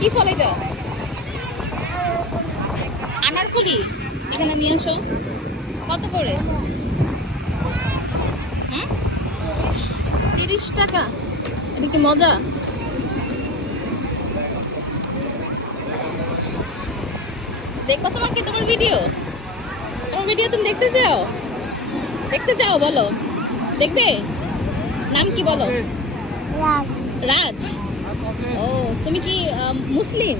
কি ফল এটা? আনারকলি। এখানে নিয়ে আসো। কত করে? হুম, 30 টাকা। এটা কি মজা? দেখো তোমাকে, তোমার ভিডিও তুমি দেখতে চাও? দেখতে চাও বলো, দেখবে? নাম কি বলো? রাজ। রাজ। ও, তুমি কি মুসলিম?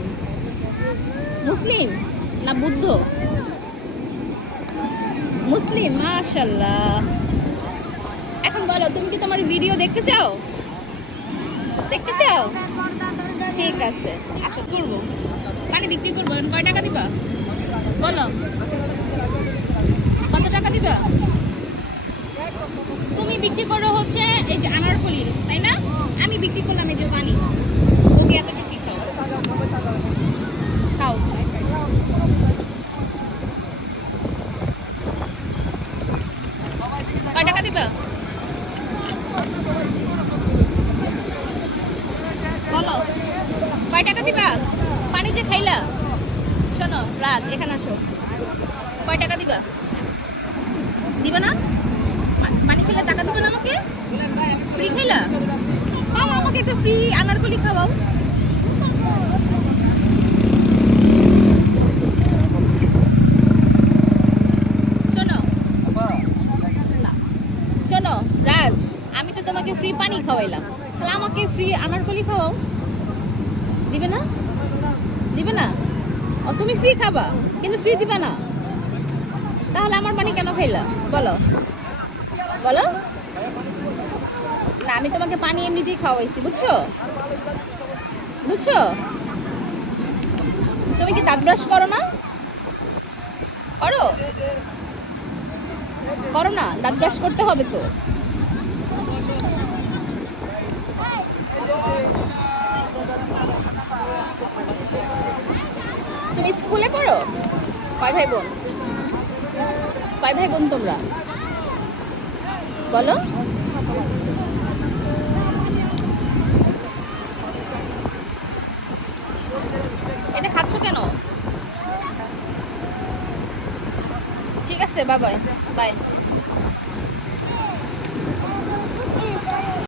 মুসলিম না বুদ্ধ? মুসলিম, মাশাআল্লাহ। এখন বলো, তুমি কি তোমার ভিডিও দেখতে চাও? দেখতে চাও? ঠিক আছে, আচ্ছা করবো। মানে বিক্রি করবো। এখন কয় টাকা দিবা বলো? কত টাকা দিবা? তুমি বিক্রি করো হচ্ছে এই যে আনারকলির, তাই না? আমি বিক্রি করলাম এই যে পানি। ওকে এতটুকু খাও। খাও। কয় টাকা দিবা বলো? কয় টাকা দিবা? পানি যে খাইলা। শোনো রাজ, এখানে আসো। কয় টাকা দিবা? দিবা না? পানি খেলে টাকা দিবে না আমাকে? ফ্রি খাইলা? খাও, আমাকে একটু ফ্রি আনারকলি খাওয়াও। শোনো না, শোনো রাজ, আমি তো তোমাকে ফ্রি পানি খাওয়াইলাম, তাহলে আমাকে ফ্রি আনারকলি খাওয়াও। দিবে না? দিবে না? ও, তুমি ফ্রি খাবা কিন্তু ফ্রি দিবে না, তাহলে আমার পানি কেন খাইলা বলো? বলো না, আমি তোমাকে পানি এমনিতেই খাওয়াইছি, বুঝছো? বুঝছো? তুমি কি দাঁত ব্রাশ করো না? করো? করো না? দাঁত ব্রাশ করতে হবে তো। তুমি স্কুলে পড়ো? কয় ভাই বোন? কয় ভাই বোন তোমরা বলো? এটা খাচ্ছ কেন? ঠিক আছে, বাই বাই। বাই।